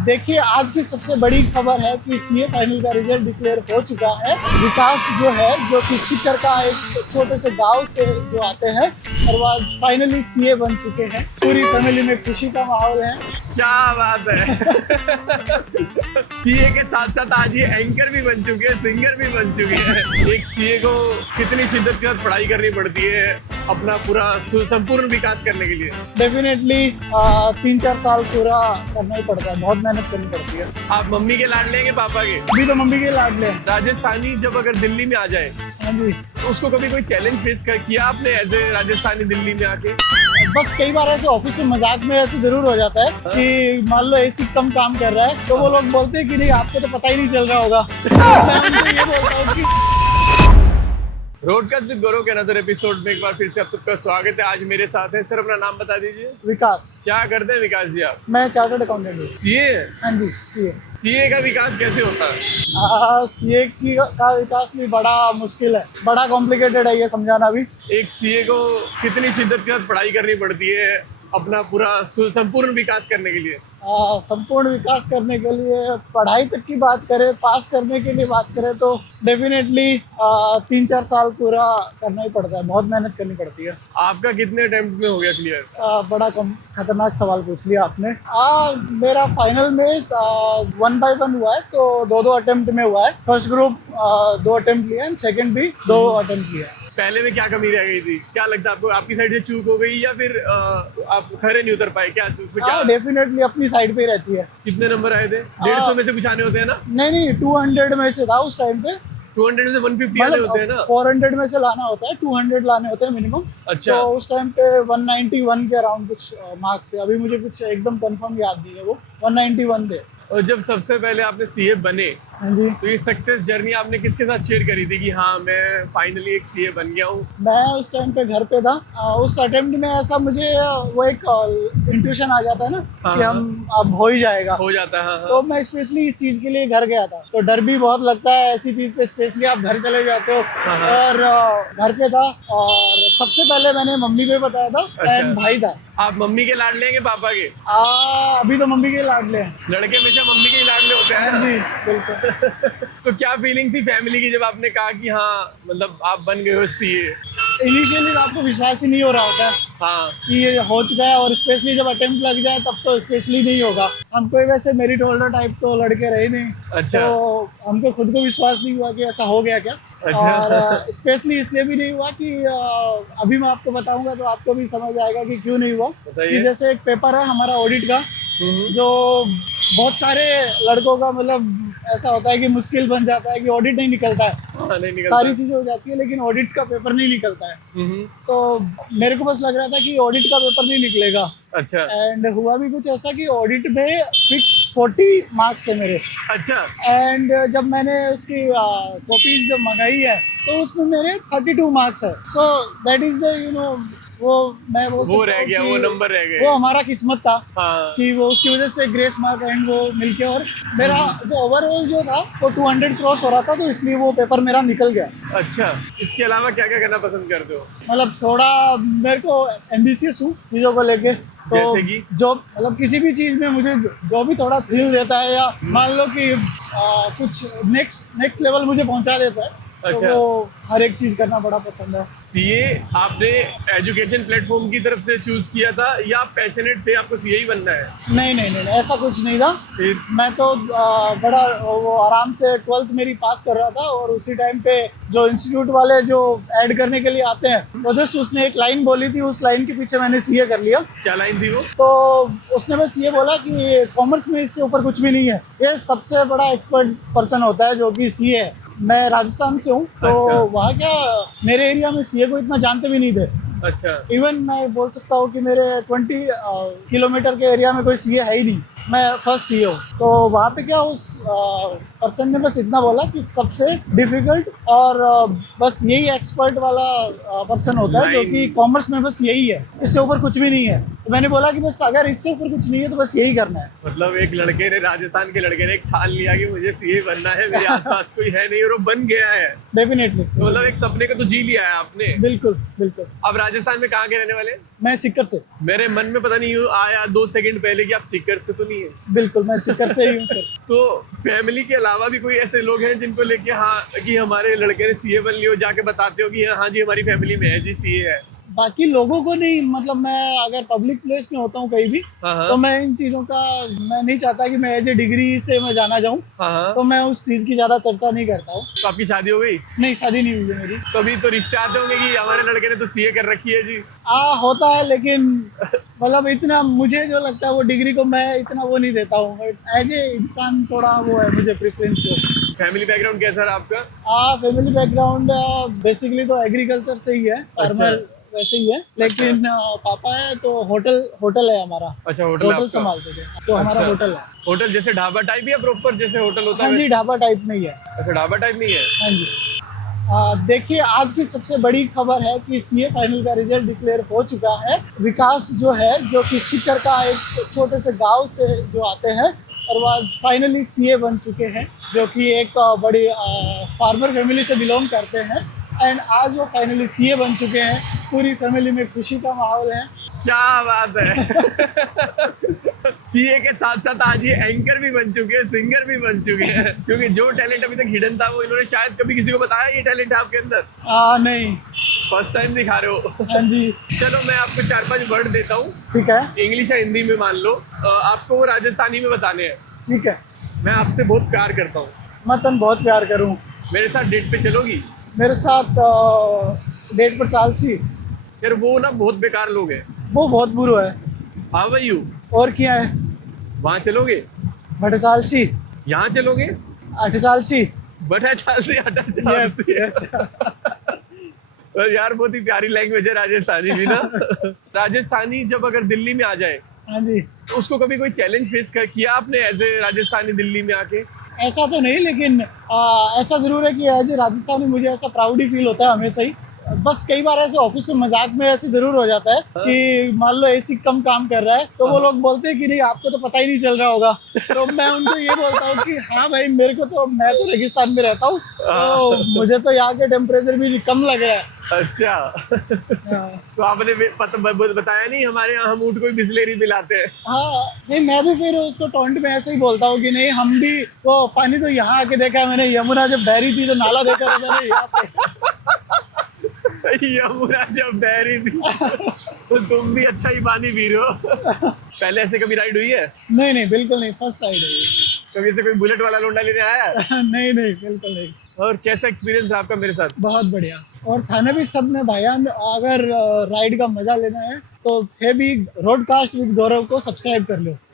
देखिए, आज की सबसे बड़ी खबर है कि सीए फाइनल का रिजल्ट डिक्लेयर हो चुका है। विकास जो है, जो कि सीकर का एक छोटे से गांव से जो आते हैं, और वो आज फाइनली सीए बन चुके हैं। पूरी फैमिली में खुशी का माहौल है। क्या बात है। सीए के साथ साथ आज ये एंकर भी बन चुके हैं, सिंगर भी बन चुके हैं। एक सीए को कितनी शिद्दत के साथ पढ़ाई करनी पड़ती है अपना पूरा संपूर्ण विकास करने के लिए? डेफिनेटली 3-4 साल पूरा करना ही पड़ता है, बहुत मेहनत करनी पड़ती है। आप मम्मी के लाडले हैं कि पापा के? अभी तो मम्मी के लाडले हैं। राजस्थानी जब अगर दिल्ली में आ जाए, हाँ जी, तो उसको कभी कोई चैलेंज फेस किया आपने एज ए राजस्थानी दिल्ली में आके? बस कई बार ऐसे ऑफिस में मजाक में ऐसे जरूर हो जाता है कि मान लो एसी कम काम कर रहा है, तो वो लोग बोलते हैं कि नहीं, आपको तो पता ही नहीं चल रहा होगा। मैं उनको ये बोलता हूँ कि ब्रॉडकास्ट विद गौरव के अनदर एपिसोड में एक बार फिर से आप सबका स्वागत है। आज मेरे साथ है, सर अपना नाम बता दीजिए। विकास। क्या करते हैं विकास जी आप? मैं चार्टर्ड अकाउंटेंट हूँ। सीए? हाँ जी, सीए। सीए का विकास कैसे होता है? सीए का विकास भी बड़ा मुश्किल है, बड़ा कॉम्प्लिकेटेड है ये समझाना भी। एक सीए को कितनी शिद्दत के साथ पढ़ाई करनी पड़ती है अपना पूरा संपूर्ण विकास करने के लिए? संपूर्ण विकास करने के लिए पढ़ाई तक की बात करें, पास करने के लिए बात करें, तो डेफिनेटली 3-4 साल पूरा करना ही पड़ता है, बहुत मेहनत करनी पड़ती है। आपका कितने अटेम्प्ट में हो गया क्लियर? बड़ा खतरनाक सवाल पूछ लिया आपने। मेरा फाइनल में 1 by 1 हुआ है, तो 2 अटेम्प्ट में हुआ है। फर्स्ट ग्रुप 2 अटेम्प्ट लिया है, सेकंड भी 2 अटेम्प्ट लिया है। पहले में क्या कमी रह गई थी? क्या लगता है आपको, आपकी साइड से चूक हो गई या फिर आप खरे नहीं उतर पाए? क्या चूक? क्या डेफिनेटली अपनी साइड पे ही रहती है। कितने नंबर आए थे? 150 में से कुछ आने होते हैं ना? नहीं, 200 में से था उस टाइम पे। 200 में से 150 आने होते हैं ना? 400 में से लाना होता है, 200 लाने होते हैं मिनिमम। अच्छा। तो उस टाइम पे 191 के अराउंड कुछ मार्क्स थे। अभी मुझे कुछ एकदम कंफर्म याद नहीं है, वो 191 थे। और जब सबसे पहले आपने सीए बने, हाँ जी, तो ये सक्सेस जर्नी आपने किसके साथ शेयर करी थी कि हाँ मैं फाइनली एक सीए बन गया हूँ? मैं उस टाइम पे घर पे था। उस अटेम्प्ट में ऐसा मुझे वो एक इंट्यूशन आ जाता है ना कि हम अब हो ही जाएगा, हो जाता है। हाँ, तो मैं स्पेशली इस चीज के लिए घर गया था। तो डर भी बहुत लगता है ऐसी चीज पे, स्पेशली आप घर चले जाते हो। और घर पे था, और सबसे पहले मैंने मम्मी को ही बताया था। अच्छा। एंड भाई था। आप मम्मी के लाडले हैं कि पापा के? अभी तो मम्मी के लाडले हैं। लड़के हमेशा मम्मी के ही लाडले होते हैं। हाँ जी, बिल्कुल। तो क्या फीलिंग थी फैमिली की जब आपने कहा कि हाँ मतलब आप बन गए हो सीए? इनिशियली आपको विश्वास ही नहीं हो रहा होता है हाँ। कि ये हो चुका है, और स्पेशली जब अटेम्प्ट लग जाए तब तो स्पेशली नहीं होगा। हम कोई वैसे मेरिट होल्डर टाइप तो लड़के रहे नहीं। अच्छा। तो हमको खुद को विश्वास नहीं हुआ कि ऐसा हो गया क्या। अच्छा। और स्पेशली इसलिए भी नहीं हुआ कि अभी मैं आपको बताऊंगा तो आपको भी समझ आएगा कि क्यों नहीं हुआ। कि जैसे एक पेपर है हमारा ऑडिट का, जो बहुत सारे लड़कों का मतलब ऐसा होता है कि मुश्किल बन जाता है कि ऑडिट नहीं निकलता है। नहीं निकलता। सारी चीजें हो जाती है लेकिन ऑडिट का पेपर नहीं निकलता है। तो मेरे को बस लग रहा था कि ऑडिट का पेपर नहीं निकलेगा। अच्छा। एंड हुआ भी कुछ ऐसा कि ऑडिट में फिक्स 40 मार्क्स है मेरे। अच्छा। एंड जब मैंने उसकी कॉपीज जब मंगाई है तो उसमें मेरे 32 मार्क्स है। सो दैट इज द वो मैं बोल वो रह गया, वो नंबर रह गए। वो हमारा किस्मत था। हाँ। कि वो उसकी वजह से ग्रेस मार्क एंड वो मिलके, और मेरा जो ओवरऑल जो था वो 200 क्रॉस हो रहा था, तो इसलिए वो पेपर मेरा निकल गया। अच्छा। इसके अलावा क्या क्या करना पसंद करते हो? मतलब थोड़ा मेरे को एम्बिशियस हूँ चीज़ों को लेके। तो जैसे कि जो मतलब किसी भी चीज़ में मुझे जो भी थोड़ा थ्रिल देता है, या मान लो कि कुछ नेक्स्ट लेवल मुझे पहुंचा देता है, अच्छा। तो वो हर एक चीज़ करना बड़ा पसंद है। सीए आपने एजुकेशन प्लेटफॉर्म की तरफ से चूज किया था या आप पैशनेट थे आपको सीए ही बनना है? नहीं, ऐसा कुछ नहीं था। फिर? मैं तो बड़ा वो आराम से 12th मेरी पास कर रहा था, और उसी टाइम पे जो इंस्टीट्यूट वाले जो ऐड करने के लिए आते हैं, वो जस्ट उसने एक लाइन बोली थी, उस लाइन के पीछे मैंने सीए कर लिया। क्या लाइन थी वो? तो उसने बस ये बोला कि कॉमर्स में इससे ऊपर कुछ भी नहीं है, ये सबसे बड़ा एक्सपर्ट पर्सन होता है जो कि सीए है। मैं राजस्थान से हूँ, तो अच्छा। वहाँ क्या मेरे एरिया में सीए को इतना जानते भी नहीं थे। अच्छा। इवन मैं बोल सकता हूँ कि मेरे 20 किलोमीटर के एरिया में कोई सीए है ही नहीं। मैं फर्स्ट सीए हूँ। तो वहाँ पे क्या उस पर्सन ने बस इतना बोला कि सबसे डिफिकल्ट और बस यही एक्सपर्ट वाला पर्सन होता है जो कि कॉमर्स में बस यही है, इससे ऊपर कुछ भी नहीं है। तो मैंने बोला कि बस अगर इससे ऊपर कुछ नहीं है तो बस यही करना है। मतलब एक लड़के ने, राजस्थान के लड़के ने ठान लिया कि मुझे सीए बनना है, मेरे आसपास कोई है नहीं और वो बन गया है। डेफिनेटली। तो मतलब एक सपने को तो जी लिया है आपने। बिल्कुल बिल्कुल। अब राजस्थान में कहाँ के रहने वाले? मैं सीकर से। मेरे मन में पता नहीं आया 2 सेकंड पहले कि आप सीकर से तो नहीं नहीं है? बिल्कुल, मैं सीकर से ही हूँ सर। तो फैमिली के अलावा भी कोई ऐसे लोग हैं जिनको लेके हाँ कि हमारे लड़के ने सीए बन लियो, जाके बताते हो कि हाँ जी हमारी फैमिली में है जी सीए है? बाकी लोगों को नहीं, मतलब मैं अगर पब्लिक प्लेस में होता हूँ कहीं भी, हाँ हाँ तो मैं इन चीज़ों का, मैं नहीं चाहता कि मैं एज ए डिग्री से मैं जाना जाऊँ, हाँ हाँ। तो मैं उस चीज़ की ज़्यादा चर्चा नहीं करता हूँ। तो आपकी शादी हो गई? नहीं, शादी नहीं हुई है मेरी। तो अभी तो रिश्ते आते होंगे कि हमारे लड़के ने तो सीए कर रखी है जी। होता है, लेकिन मतलब इतना मुझे जो लगता है वो डिग्री को मैं इतना वो नहीं देता हूँ। एज ए इंसान थोड़ा वो है, मुझे प्रेफरेंस है। फैमिली बैकग्राउंड कैसा रहा आपका? फैमिली बैकग्राउंड बेसिकली तो एग्रीकल्चर से ही है, फार्मर वैसे ही है, लेकिन पापा है तो होटल है हमारा। अच्छा, होटल होटल आपका? संभालते थे, तो हमारा अच्छा। होटल है। होटल जैसे ढाबा टाइप या प्रॉपर जैसे होटल होता हाँ है? जी, ढाबा टाइप में ही है। अच्छा, ढाबा टाइप में ही है। हाँ जी। देखिए, आज की सबसे बड़ी खबर है कि सीए फाइनल का रिजल्ट डिक्लेयर हो चुका है। विकास जो है, जो कि सीकर का एक छोटे से गांव से जो आते हैं, और वो आज फाइनली सीए बन चुके हैं, जो कि एक बड़ी फार्मर फैमिली से बिलोंग करते हैं। एंड आज वो फाइनली सीए बन चुके हैं। पूरी फैमिली में खुशी का माहौल है। क्या बात है! सीए के साथ साथ आज ये एंकर भी बन चुके हैं, सिंगर भी बन चुके हैं, क्योंकि जो टैलेंट अभी तक हिडन था वो इन्होंने शायद कभी किसी को बताया ये टैलेंट है आपके अंदर? नहीं। फर्स्ट टाइम दिखा रहे हो। हाँ जी। चलो मैं आपको 4-5 वर्ड देता हूँ, ठीक है। इंग्लिश या हिंदी में मान लो। आपको वो राजस्थानी में बताने हैं। ठीक है। मैं आपसे बहुत प्यार करता हूँ। मैं तन बहुत प्यार करूँ। मेरे साथ डेट पे चलोगी? मेरे साथ डेट पर चाल सी। यार वो ना बहुत बेकार लोग हैं। वो बहुत बुरो है। How are you? और क्या है? वहाँ चलोगे? भटचाल सी। यहाँ चलोगे? अठचाल सी। बटा चाल से अटा चाल यस से। यस। और यार बहुत ही प्यारी लैंग्वेज है राजस्थानी भी ना। राजस्थानी जब अगर दिल्ली में आ जाए हाँ जी। तो उसको कभी कोई चैलेंज फेस किया आपने एज ए राजस्थानी दिल्ली में आके? ऐसा तो नहीं, लेकिन ऐसा ज़रूर है कि एज ए राजस्थानी मुझे ऐसा प्राउड ही फील होता है हमेशा ही। बस कई बार ऐसे ऑफिस में मजाक में ऐसे ज़रूर हो जाता है कि मान लो एसी कम काम कर रहा है, तो वो लोग बोलते हैं कि नहीं आपको तो पता ही नहीं चल रहा होगा। तो मैं उनको ये बोलता हूँ कि हाँ भाई, मैं तो रेगिस्तान में रहता हूँ, तो मुझे तो यहाँ के टेम्परेचर भी कम लग रहा है। अच्छा। तो आपने बताया नहीं हमारे यहाँ हम ऊँट को बिस्लेरी पिलाते हैं? हाँ नहीं, मैं भी फिर उसको टोंट में ऐसे ही बोलता हूँ कि नहीं, हम भी वो पानी तो यहाँ आके देखा है मैंने, यमुना जब बह रही थी तो नाला देखा था मैंने यहाँ पे। यमुना जब बह रही थी तो तुम भी अच्छा ही पानी पी रहे हो। पहले ऐसे कभी राइड हुई है? नहीं, बिल्कुल नहीं, फर्स्ट राइड है। कभी से कोई बुलेट वाला लोंडा लेने आया है? नहीं, बिल्कुल नहीं। और कैसा एक्सपीरियंस है आपका मेरे साथ? बहुत बढ़िया। और थाने भी सब ने भाईयान, अगर राइड का मजा लेना है तो थे भी, रोडकास्ट विद गौरव को सब्सक्राइब कर लो।